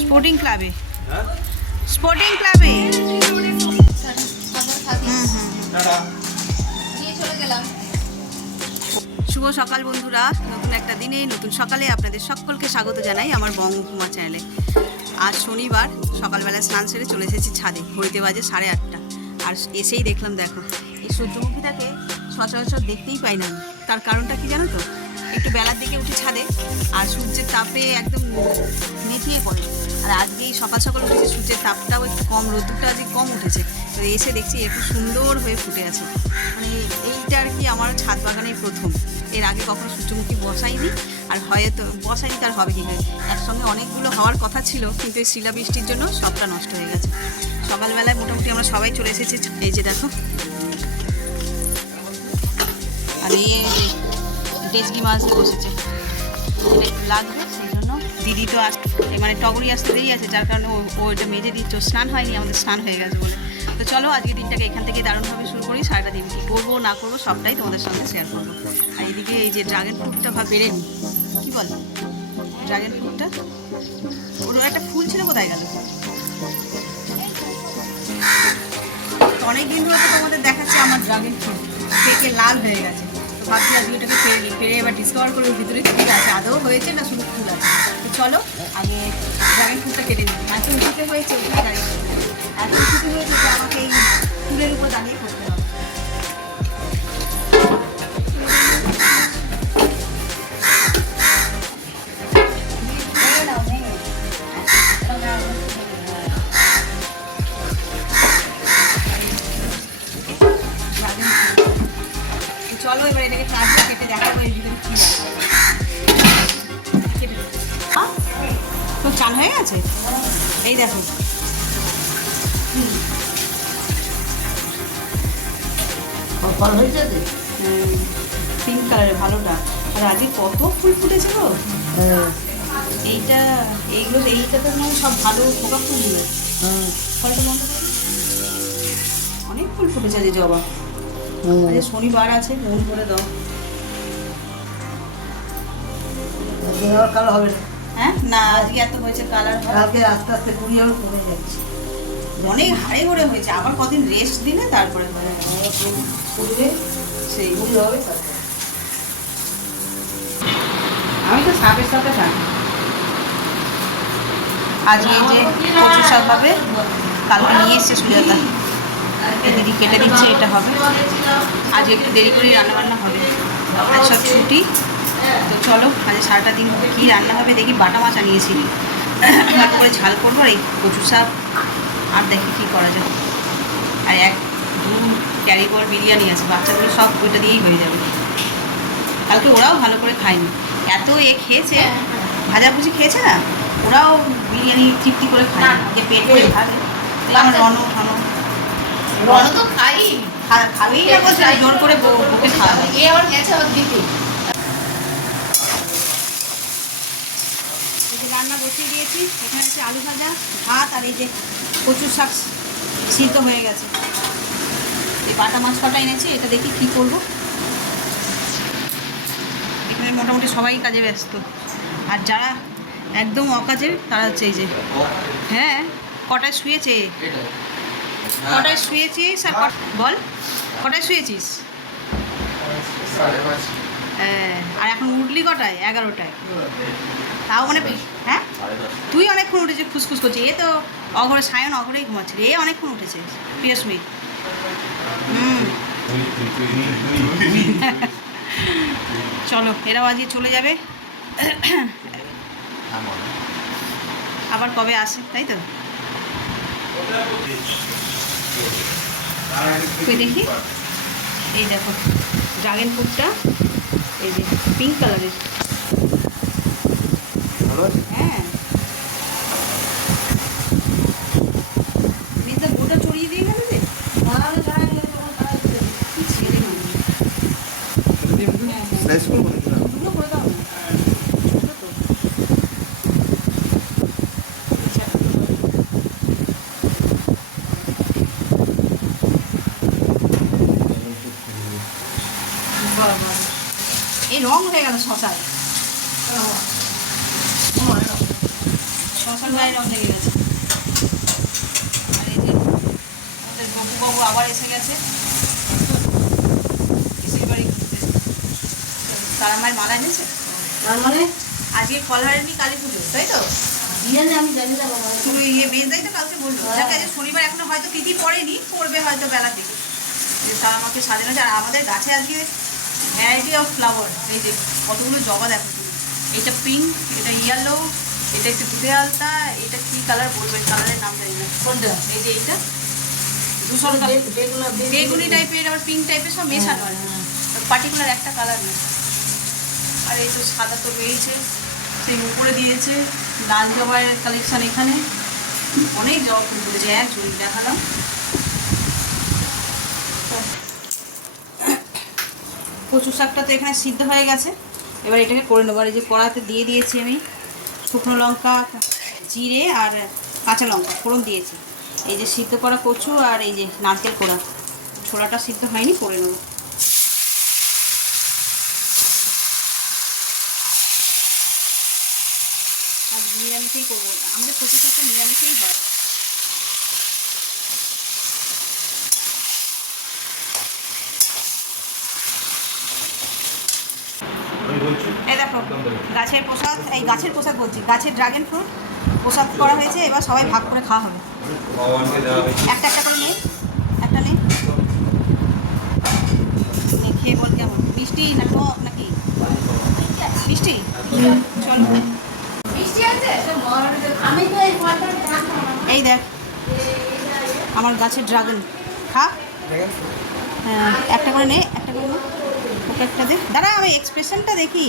Sporting ক্লাবে sporting ক্লাবে শুভ সকাল বন্ধুরা, নতুন একটা দিনে নতুন সকালে আপনাদের সকলকে স্বাগত জানাই আমার বঙ্গকুমা চ্যানেলে। আজ শনিবার, সকালবেলা স্নান সেরে চলে এসেছি ছাদে। ঘড়িতে বাজে 8:30। আর এসেই দেখলাম, দেখো এই সূর্যমুখীটাকে সচরাচর দেখতেই পাই না। তার কারণটা কি জানো তো? একটু বেলার দিকে উঠি ছাদে আর সূর্যের তাপে একদম নেতিয়ে পড়ে। আর আজকে এই সকাল সকাল উঠেছে, সূর্যের তাপটাও একটু কম, রোদ্দুরটা আজকে কম উঠেছে। তো এসে দেখছি একটু সুন্দর হয়ে ফুটে আছে। মানে এইটা আর কি আমার ছাদ বাগানের প্রথম। এর আগে কখনো সূর্যমুখী বসাইনি, আর হয়তো বসাইনি, তার হবে কি করে। একসঙ্গে অনেকগুলো হওয়ার কথা ছিল, কিন্তু এই শিলাবৃষ্টির জন্য সবটা নষ্ট হয়ে গেছে। সকালবেলায় মোটামুটি আমরা সবাই চলে এসেছি। এই যে দেখো, আর এই ডেচকি মাছ দিয়ে বসেছে, লাগবে সেই জন্য। দিদি তো মানে টগরি আসতে দেরি আছে, যার কারণে ওইটা মেজে দিচ্ছ। স্নান হয়নি, আমাদের স্নান হয়ে গেছে বলে। তো চলো আজকে দিনটাকে এখান থেকে দারুণভাবে শুরু করি। সারাটা দিন কী করবো না করবো সবটাই তোমাদের সঙ্গে শেয়ার করবো। আর এদিকে এই যে ড্রাগন ফ্রুটটা বেড়ে নি, কী বলো ড্রাগন ফ্রুটটা, ওর একটা ফুল ছিল, কোথায় গেল? অনেক দিন ধরে তো তোমাদের দেখাচ্ছে আমার ড্রাগন ফ্রুট পেকে লাল হয়ে গেছে। ভাবছি আজকে এটাকে পেরে এবার ডিসকভার করে ভিতরে কী আছে, আদৌ হয়েছে না শুধু ফুল আছে। তো চলো আগে ড্রাগন ফ্রুটটা কেটে নিই। এত উঁচুতে হয়েছে, উঠে দাঁড়িয়ে এত উঁচুতে হয়েছে যে আমাকে এই ফুলের উপর দাঁড়িয়ে করতে হবে। চলো এবার এটাকে কাটতে কেটে দেখাবো এর ভিতরে কী কেটে। তো চান হয়ে গেছে, এই দেখো। পিঙ্ক কালারের ভালোটা। আর আজকে কত ফুল ফুটেছে গো। এইটা তো মানে সব ভালো পোকা ফুলগুলো। ফলটা বন্ধ করে অনেক ফুল ফুটেছে আজকে। জবা আজকে শনিবার আছে, মন করে দাও। কালার হবে না? হ্যাঁ না, আজকে এত হয়েছে কালার, আজকে আস্তে আস্তে কুড়ি হবে, কমে যাচ্ছে। অনেক হাড়ে ঘরে হয়েছে, আবার কদিন রেস্ট দিলে তারপরে ফুটবে, সেই হবে। আমি তো শাকের সাথে থাকি। আজকে এই যে কচু শাক হবে, কালকে নিয়ে এসছে সুজাতা, দিদি কেটে দিচ্ছে, এটা হবে। আজ একটু দেরি করেই রান্নাবান্না হবে, আজ সব ছুটি। তো চলো আজ সারাটা দিন কী রান্না হবে দেখি। বাটা মাছ আনিয়েছি, তারপরে ঝাল করবো। আর এই কচু শাক, আর দেখি কী করা যায়। আর 1-2 ক্যারি করে বিরিয়ানি আছে, বাচ্চাগুলো সব ওইটা দিয়েই হয়ে যাবে। কালকে ওরাও ভালো করে খায়নি, এত খেয়েছে, ভাজাভুজি খেয়েছে না, ওরাও বিরিয়ানি তৃপ্তি করে খায়, যে পেট করে খাবে। আমার রণ তো খাবেই না, বলছে জোর করে বকে খাওয়াবে। আবার গেছে ওর দিতে। রান্না বসিয়ে দিয়েছি, এখানে হচ্ছে আলু ভাজা, ভাত, আর এই যে কচুর শাক সিদ্ধ হয়ে গেছে। এই বাটা মাছ কটা এনেছি, এটা দেখি কী করবো। এখানে মোটামুটি সবাই কাজে ব্যস্ত, আর যারা একদম অকাজের তারা হচ্ছে এই যে, হ্যাঁ কটায় শুয়েছে, কটায় শুয়েছিস? আর বল কটায় শুয়েছিস? হ্যাঁ, আর এখন উঠলি কটায়? 11টায়। তাও মানে হ্যাঁ, তুই অনেকক্ষণ উঠেছিস, ফুসফুস করছিস। এ তো অঘরে, সায়ন অঘরেই ঘুমাচ্ছে, এ অনেকক্ষণ উঠেছে, প্রিয়স্মি। চলো এরাও আজকে চলে যাবে, আবার কবে আসে, তাই তো। তুই দেখি, এই দেখো ড্রাগন ফ্রুটটা, এই যে পিঙ্ক কালারের। হ্যাঁ, মেয়েটা গোটা চড়িয়ে দিয়ে গেল যে। দুটো করে দাও না। রং হয়ে গেল শশায়, শশার গায়ে রং লেগে গেছে। আর এই যে আমাদের বাবু আবার এসে গেছে পিসির বাড়ি ঘুরতে। তারা মায়ের মালা এনেছে, তার মানে আজকে ফলহারিণী কালী পুজো, তাই তো? বিরিয়ানি আমি জানি না বাবা। শুধু ইয়ে বেজদাই তো কালকে বলবো, যাকে আজ শনিবার এখনো হয়তো তিথি পড়েনি, পড়বে হয়তো বেলার দিকে। যে তা আমাকে সাজানো আছে। আর আমাদের গাছে আজকে ভ্যারাইটি অফ ফ্লাওয়ার, এই যে কতগুলো জবা দেখো। এটা পিঙ্ক, এটা ইয়েলো, এটা একটু দুধে আলতা, এটা কি কালার বলবো, এই কালারের নাম জানি না। কোনটা? এই যে এইটা ধূসর বেগুনি টাইপের, আবার পিঙ্ক টাইপের সব মেশানো আছে, পার্টিকুলার একটা কালার না। আর এই তো সাদা তো রয়েছে, সেই উপরে দিয়েছে লাল জবার কালেকশন। এখানে অনেক জবা ফুল তুলেছে, এক ঝুড়ি দেখালাম। কচু শাকটা তো এখানে সিদ্ধ হয়ে গেছে, এবার এটাকে করে নেবো। আর এই যে কড়াতে দিয়ে দিয়েছি আমি শুকনো লঙ্কা, জিরে আর কাঁচা লঙ্কা ফোড়ন দিয়েছি। এই যে সিদ্ধ করা কচু আর এই যে নারকেল কোড়া, ছোলাটা সিদ্ধ হয়নি, করে নেবো। আর নিরামিষেই করবো, আমাদের কচু শাকটা নিরামিষেই হয়। এই দেখো গাছের প্রসাদ, এই গাছের প্রসাদ বলছি, গাছের ড্রাগন ফ্রুট প্রসাদ করা হয়েছে। এবার সবাই ভাগ করে খাওয়া হবে, একটা একটা করে নিয়ে, একটা নেই খেয়ে বল কেমন, মিষ্টি না টক নাকি? মিষ্টি, চলো। আমি তো এই ফলটা এই দেখ আমার গাছের ড্রাগন, খা। হ্যাঁ একটা করে নে, একটা করে নে, ওকে একটা দে। দাঁড়া আমি এক্সপ্রেশনটা দেখি।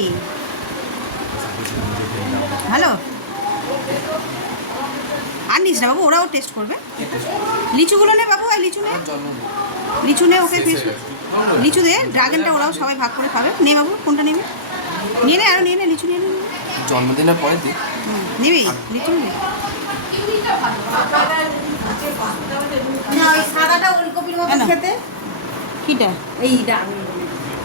ভালো আর নিস না বাবু, ওরাও টেস্ট করবে। লিচুগুলো নে বাবু, আর লিচু নে, লিচু নে, ওকে লিচু দে, ড্রাগনটা ওরাও সবাই ভাগ করে খাবে। নে বাবু, কোনটা নেবে? নিয়ে নে, আরও নিয়ে নে, লিচু নিয়ে নে। জন্মদিনের পরে দিই নিবি লিচু নিবি? না ওই সাদাটা ওলকপির মতো কেন? খেতে, কিটা এইটা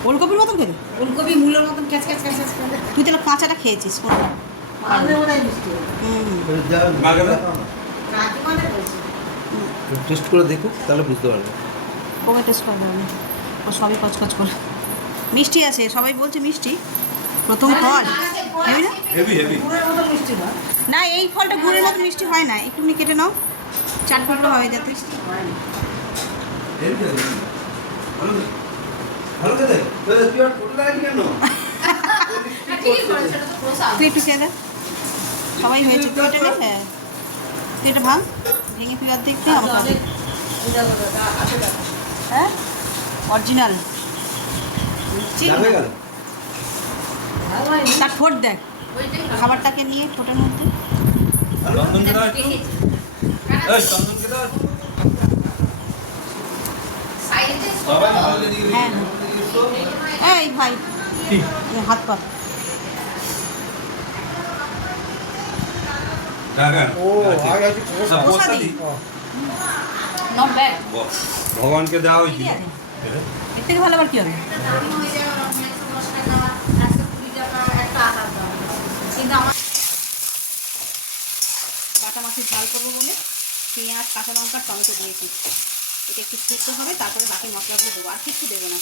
ওলকপির মতন খেতে? ওলকপি মূলের মতন ক্যাচ ক্যাচ ক্যাচ ক্যাচ করে। তুই তাহলে কাঁচাটা খেয়েছিস কোনটা? আমাদের ওটাই মিষ্টি হয়। হুম কাজু মানে বলছি। টেস্ট করে দেখুক তাহলে বুঝতে পারবে। ওকে টেস্ট করে দেবে, ও সবই কচকচ করে মিষ্টি আছে, সবাই বলছে মিষ্টি। প্রথম ফল হেবি না? হেভি হেভি গুড়ের মতো মিষ্টি না। না এই ফলটা গুড়ের মতো মিষ্টি হয় না, একটুখানি কেটে নাও, চাট টুকরো হবে যাতে। ভালো খেতে তুই আর ফটো লাগি কেন? তুই একটু খেয়ে দে, সবাই হয়েছে। তুই এটা নে, হ্যাঁ তুই এটা ভাঙ, ভেঙে তুই অর্ধেক খেয়ে আমাকে অর্ধেক। হ্যাঁ অরিজিনাল যাবে গেল তার ঠোঁট দেখ, খাবারটাকে নিয়ে ঠোঁটের মধ্যে। চন্দন কে দাও একটু। এই চন্দন কে দাও সবাই ভালো দিকে হ্যাঁ হ্যাঁ এই ভাই হাত পা ও আগে আছে প্রসাদি নট ব্যাড। ভগবানকে দেওয়া হয়েছিল। এর থেকে ভালো আবার কি হবে? বাটা মাছের ঝাল করবো বলে পেঁয়াজ, কাঁচা লঙ্কা, টমেটো দিয়েছি। এটা একটু সিদ্ধ হবে, তারপরে বাকি মশলাগুলো দেবো, আর কিছু দেবো না।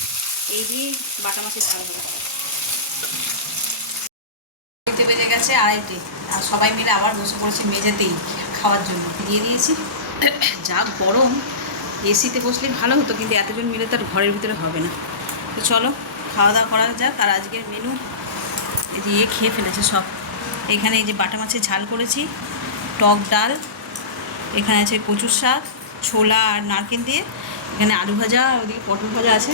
এই দিয়ে বাটা মাছের ঝাল হবে। বেজে গেছে 2:30, আর সবাই মিলে আবার বসে পড়েছি মেঝেতেই খাওয়ার জন্য। দিয়ে দিয়েছি। যা গরম, এসিতে বসলে ভালো হতো, কিন্তু এতজন মিলে তো আর ঘরের ভিতরে হবে না। তো চলো খাওয়া দাওয়া করা যাক। আর আজকের মেনু দিয়ে খেয়ে ফেলেছে সব। এখানে এই যে বাটা মাছের ঝাল করেছি, টক ডাল, এখানে আছে কচুর শাক, ছোলা আর নারকেল দিয়ে, এখানে আলু ভাজা, ওদিকে পটল ভাজা আছে।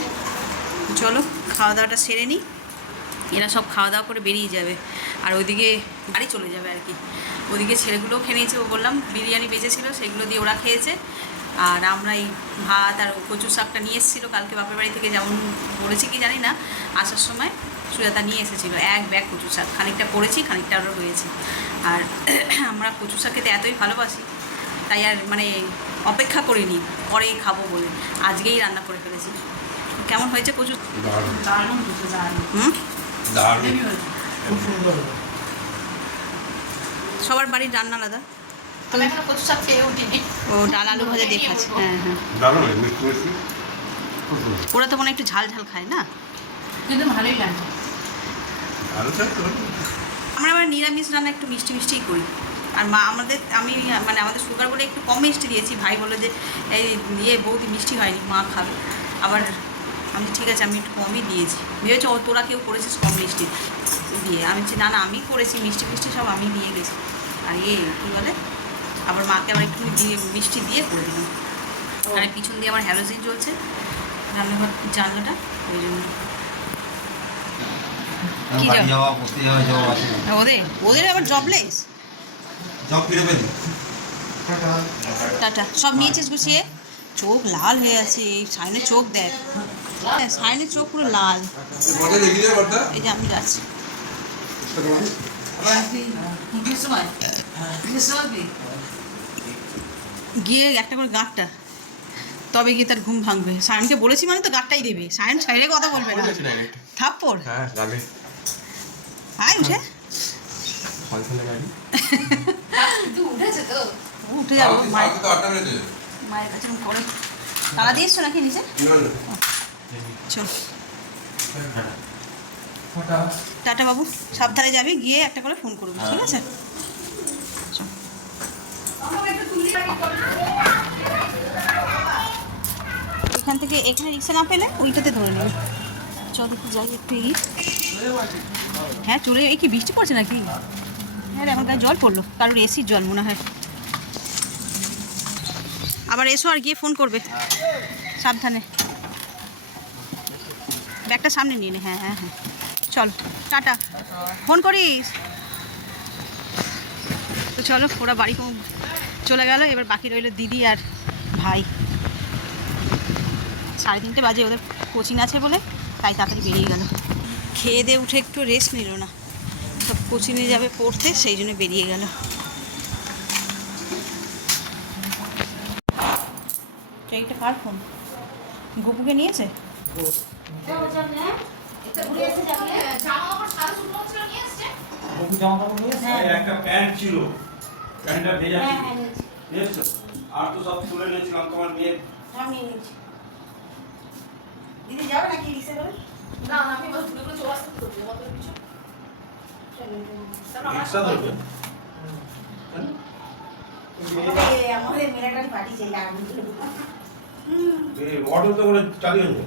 চলো খাওয়া দাওয়াটা সেরে নিই, এরা সব খাওয়া দাওয়া করে বেরিয়ে যাবে, আর ওইদিকে বাড়ি চলে যাবে আর কি। ওদিকে ছেলেগুলোও খেয়ে নিয়েছে, ও বললাম বিরিয়ানি বেজেছিলো সেগুলো দিয়ে ওরা খেয়েছে। আর আমরা এই ভাত আর কচুর শাকটা নিয়ে এসেছিলো কালকে বাপের বাড়ি থেকে, যেমন বলেছি কি জানি না, আসার সময় সুজাতা নিয়ে এসেছিলো এক ব্যাগ কচুর শাক। খানিকটা করেছি, খানিকটা আরও রয়েছে। আর আমরা কচুর শাক খেতে এতই ভালোবাসি, তাই আর মানে অপেক্ষা করিনি পরে খাবো বলে, আজকেই রান্না করে ফেলেছি। কেমন হয়েছে কচু? দারুণ দুটো দারুণ। দারুণ। খুব সুন্দর হলো। সবার বাড়ির রান্না আলাদা। আমি এখনো কচু শাক খেয়ে উঠিনি। ও ডাল আলু ভাজা দিয়ে খাচ্ছে, হ্যাঁ হ্যাঁ। দারুণ হয়, মিষ্টি মিষ্টি। খুব সুন্দর। ওরা তো মনে হয় একটু ঝাল ঝাল খায় না? কিন্তু ভালোই লাগে। আলু চাষ তো আমরা আবার নিরামিষ রান্না একটু মিষ্টি মিষ্টিই করি। আর মা আমি মানে আমাদের সুগার বলে একটু কম মিষ্টি দিয়েছি। ভাই বললো যে এই বৌদি মিষ্টি হয়নি, মা খাবে। আবার আমি ঠিক আছে, আমি একটু কমই দিয়েছি। ভেবেছি তোরা কেউ করেছিস কম মিষ্টি দিয়ে। আমি বলছি না আমি করেছি, মিষ্টি মিষ্টি সব আমি দিয়ে গেছি। আর কী বলে, আবার মাকে আবার একটু দিয়ে মিষ্টি দিয়ে করে দিলাম। আর পিছন দিয়ে আমার হ্যালোজিন জ্বলছে রান্নাঘর জানলাটা, ওই জন্য। কি বাড়ি job? যাওয়া করতে যাওয়া যাওয়া আছে ওদের আবার জবলেস। জব ফিরে পেলি টাটা। সব নিয়েছিস গুছিয়ে? চোখ লাল হয়ে আছে, সাইনের চোখ দেখ, সাইনের চোখ পুরো লাল। এই যে আমি যাচ্ছি। গিয়ে একটা করে গাঁটটা, তবে গিয়ে তার ঘুম ভাঙবে। সায়নকে বলেছি মানে তো গাঁটটাই দেবে। সায়ন ছেড়ে কথা বলবে না। থাপ্পড়। আয় উঠে তুই উঠেছে তো? উঠে যাবো মায়ের কাছে করে। তারা দিয়ে এসছো নাকি নিচে? চল টাটা বাবু, সাবধানে যাবি, গিয়ে একটা করে ফোন করবি, ঠিক আছে? চল। ওইখান থেকে এখানে রিক্সা না পেলে ওইটাতে ধরে নেবে। চল একটু যাই, একটু এগিয়ে। হ্যাঁ চলে। এই কি বৃষ্টি পড়ছে নাকি? হ্যাঁ এখন গায়ে জল পড়লো, কারোর এসির জল মনে হয়। আবার এসো আর গিয়ে ফোন করবে, সাবধানে। ব্যাগটা সামনে নিয়ে নে। হ্যাঁ হ্যাঁ হ্যাঁ চল টাটা, ফোন করিস তো। চলো, ওরা বাড়ি চলে গেল। এবার বাকি রইল দিদি আর ভাই। 3:30 বাজে, ওদের কোচিং আছে বলে তাই তাড়াতাড়ি বেরিয়ে গেল। খেয়ে দিয়ে উঠে একটু রেস্ট নিল না, সব কোচিংয়ে যাবে পড়তে, সেই জন্য বেরিয়ে গেল। এইটা কার ফোন? গপুকে নিয়েছে? বাবু জামা কাপড় নিয়ে এসছে? একটা প্যান্ট ছিল, প্যান্টটা ভেজা ছিল। নিয়েছো? আর তো সব তুলে নিয়েছিলাম তোমার মেয়ে। দিদি যাবে নাকি রিক্সা করে? না আমি বস ঘুরে ঘুরে চলে আসতে করতে মত কিছু। রিক্সা ধরবে? আমাদের মেয়েটাই পাঠিয়েছে অটোতে করে চালিয়ে নেবে।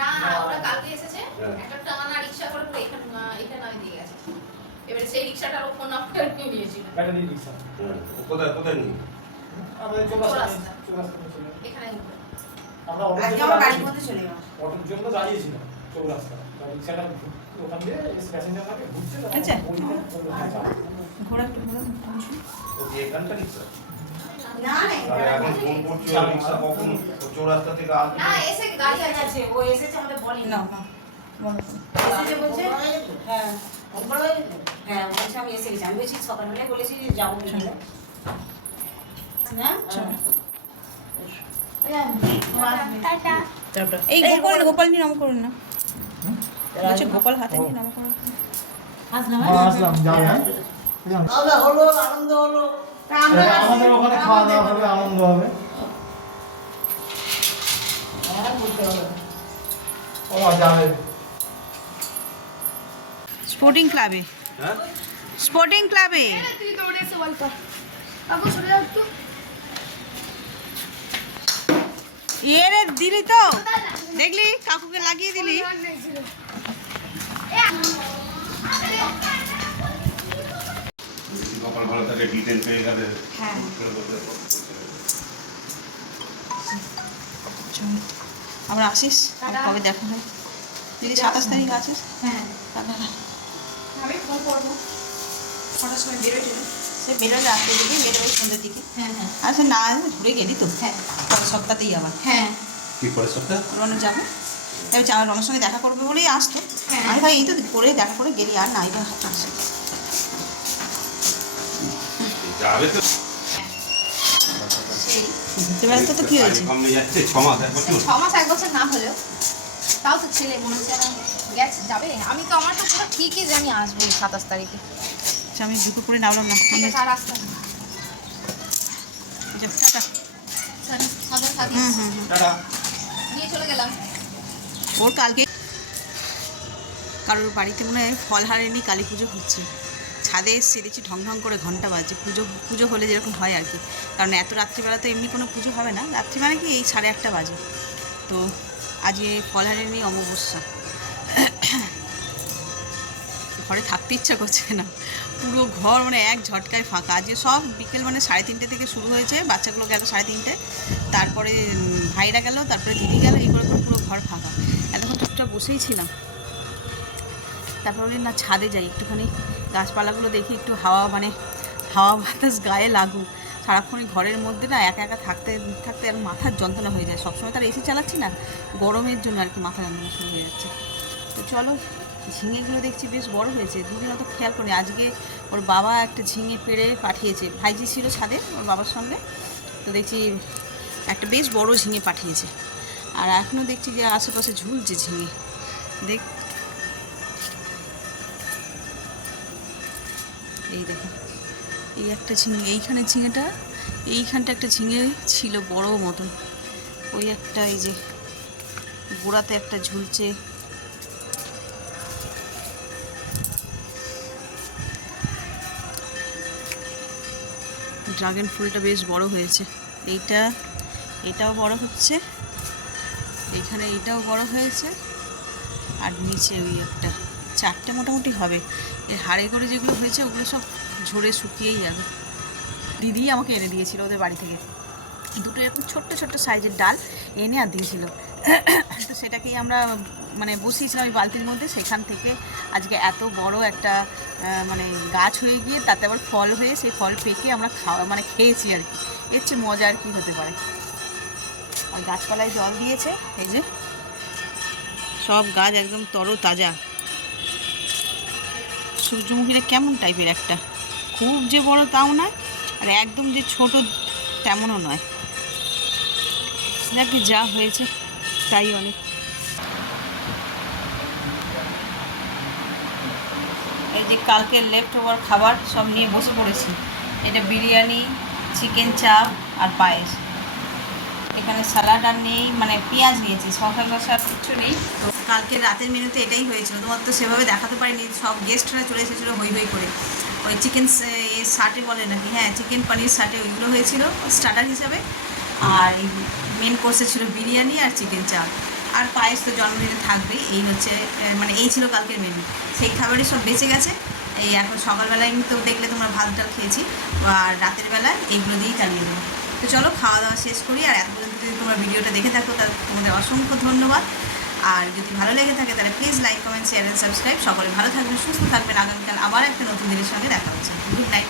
না ওরা কালকে এসেছে, একটা টানা রিকশা করে পুরো এখানে নামে দিয়ে গেছে। এবারে সেই রিকশাটার ফোন নাম্বার নিয়ে নিয়েছিল। ব্যাটারি রিক্সা। কোথায় কোথায় নিয়ে? আমাদের চৌরাস্তা। চৌরাস্তা ছিল। এখানে আমরা অটোর জন্য দাঁড়িয়েছিলাম চৌরাস্তা। রিক্সাটা ওখান দিয়ে প্যাসেঞ্জার থাকে ঘুরছে। আচ্ছা। ঘোরা একটু ঘোরা। ওকে এখানটা রিক্সা? না তাহলে এখন ফোন করছি, ও রিক্সা কখন ও চৌরাস্তা থেকে আসবে? না এসে গাড়ি আছে। ও এসেছে, আমাদের বলি না। এসেছে বলছে, হ্যাঁ হ্যাঁ বলছে আমি এসে গেছি। আমি বলছি সকালবেলায় বলেছি যাবো বিকেলে। এই গোপাল নিয়ে নাম করুন না। বলছে গোপাল হাতে নিয়ে নাম করুন। আসলাম যাবে। হলো আনন্দ হলো। আমাদের ওখানে খাওয়া দাওয়া হবে, আনন্দ হবে। ও যাবে স্পোর্টিং ক্লাবে। হ্যাঁ? স্পোর্টিং ক্লাবে। তুই দৌড়ে এসে বল কর কাকু সরে যাও একটু রে দিলি তো, দেখলি কাকুকে লাগিয়ে দিলি। আর নেই ছিল কপাল ভালো থাকে, ডিটেল পেয়ে গেলে। হ্যাঁ। আমরা আসিস, কবে দেখা হয়? যদি 27 তারিখ আসিস। হ্যাঁ আমি ফোন করবো। কটার সময় বেরোয়? সে বেরোলে রাত্রের দিকে, বেরোবে সন্ধ্যের দিকে। হ্যাঁ হ্যাঁ আচ্ছা না ঘুরে গেলি তো? হ্যাঁ পরের সপ্তাহতেই আবার হ্যাঁ কি পরে সপ্তাহ? রনো যাবে। আমি রনের সঙ্গে দেখা করবে বলেই আসতো। হ্যাঁ। আমি ভাই এই তো করে দেখা করে গেলি, আর নাই বা আসে। যাবে তো। ঘুরতে বেড়াতে তো কি হয়েছে? কমে যাচ্ছে 6 মাস, 1 বছর। 6 মাস 1 বছর না হলেও তাও তো ছেলে মনে হচ্ছে গেছে যাবে আমি তো আমার তো পুরো ঠিকই জানি আসবো 27 তারিখে আচ্ছা আমি জুতো করে নামলাম না ঠিক আছে আর আসতে হবে না। যাও, টাটা। সরি সাবধানে থাকিস টাটা। নিয়ে চলে গেলাম ওর কালকে কারোর বাড়িতে মনে হয় ফল হারেনি, কালী পুজো হচ্ছে। ছাদে এসে দেখছি ঢং ঢং করে ঘন্টা বাজছে, পুজো হলে যেরকম হয় আর কি। কারণ এত রাত্রিবেলা তো এমনি কোনো পুজো হবে না, রাত্রি মানে কি এই 1:30 বাজে। তো আজকে ফল হারেনি, অমাবস্যা। ঘরে থাকতে ইচ্ছা করছে না, পুরো ঘর মানে এক ঝটকায় ফাঁকা। আজকে সব বিকেল মানে 3:30 থেকে শুরু হয়েছে, বাচ্চাগুলো গেল 3:30, তারপরে ভাইরা গেল, তারপরে দিদি গেল, এই করে পুরো ঘর ফাঁকা। এতক্ষণ চুপচাপ বসেই ছিলাম, তারপর বলি না ছাদে যাই, একটুখানি গাছপালাগুলো দেখি, একটু হাওয়া বাতাস গায়ে লাগুক। সারাক্ষণই ঘরের মধ্যে না একা একা থাকতে থাকতে আর মাথার যন্ত্রণা হয়ে যায়। সবসময় তার এসি চালাচ্ছি না, গরমের জন্য আর কি মাথা যন্ত্রণা শুরু হয়ে যাচ্ছে। তো চলো, ঝিঙেগুলো দেখছি বেশ বড় হয়েছে, দুদিন অত খেয়াল করি। আজকে ওর বাবা একটা ঝিঙে পেড়ে পাঠিয়েছে, ভাইজি ছিল ছাদে ওর বাবার সঙ্গে, তো দেখছি একটা বেশ বড় ঝিঙে পাঠিয়েছে। আর এখনও দেখছি যে আশেপাশে ঝুলছে ঝিঙে। দেখ, এই দেখো, এই একটা ঝিঙে, এইখানটা একটা ঝিঙে ছিল বড় মতন, ওই একটা, এই যে গোড়াতে একটা ঝুলছে। ড্রাগন ফুলটা বেশ বড় হয়েছে, এটাও বড় হচ্ছে, এইখানে এইটাও বড় হয়েছে, আর নিচে ওই একটা, 4টে মোটামুটি হবে। এর হাড়ে করে যেগুলো হয়েছে ওগুলো সব ঝরে শুকিয়েই যাবে। দিদি আমাকে এনে দিয়েছিল ওদের বাড়ি থেকে, দুটো এরকম ছোট্ট ছোট্ট সাইজের ডাল এনে আর দিয়েছিল। তো সেটাকেই আমরা মানে বসিয়েছিলাম ওই বালতির মধ্যে, সেখান থেকে আজকে এত বড় একটা মানে গাছ হয়ে গিয়ে তাতে আবার ফল হয়ে, সেই ফল পেকে আমরা খেয়েছি আর কি। এর চেয়ে মজা আর কি হতে পারে। আর গাছপালায় জল দিয়েছে, এই যে সব গাছ একদম তরতাজা। সূর্যমুখীটা কেমন টাইপের একটা, খুব যে বড় তাও নয়, আর একদম যে ছোট তেমনও নয়। নাকি যা হয়েছে তাই অনেক। এই যে কালকের লেফট ওভার খাবার সব নিয়ে বসে পড়েছি। এটা বিরিয়ানি, চিকেন চাপ আর পায়েস। এখানে স্যালাড আর নেই, মানে পেঁয়াজ নিয়েছি, শসা কিছু নেই। তো কালকে রাতের মেনুতে এটাই হয়েছিল, তোমার তো সেভাবে দেখাতে পারিনি। সব গেস্টরা চলে এসেছিলো হই হই করে। ওই চিকেন সাটে বলে নাকি, হ্যাঁ চিকেন পনির সাটে, ওইগুলো হয়েছিল স্টার্টার হিসাবে। আর এই মেন কোর্সে ছিল বিরিয়ানি আর চিকেন চাপ, আর পায়েস তো জন্মদিনে থাকবেই। এই হচ্ছে মানে এই ছিল কালকের মেনু। সেই খাবারই সব বেঁচে গেছে। এই এখন সকালবেলায় আমি তো দেখলে তোমরা ভাত ডাল খেয়েছি, আর রাতের বেলায় এইগুলো দিয়েই চালিয়ে দেবো। তো চলো খাওয়া দাওয়া শেষ করি। আর এত পর্যন্ত যদি তোমরা ভিডিওটা দেখে থাকো তাহলে তোমাদের অসংখ্য ধন্যবাদ। আর যদি ভালো লেগে থাকে তাহলে please like, comment, share and subscribe. সকলে ভালো থাকবেন, সুস্থ থাকবেন। আগামীকাল আবার একটা নতুন দিনের সঙ্গে দেখা হচ্ছে। Good night.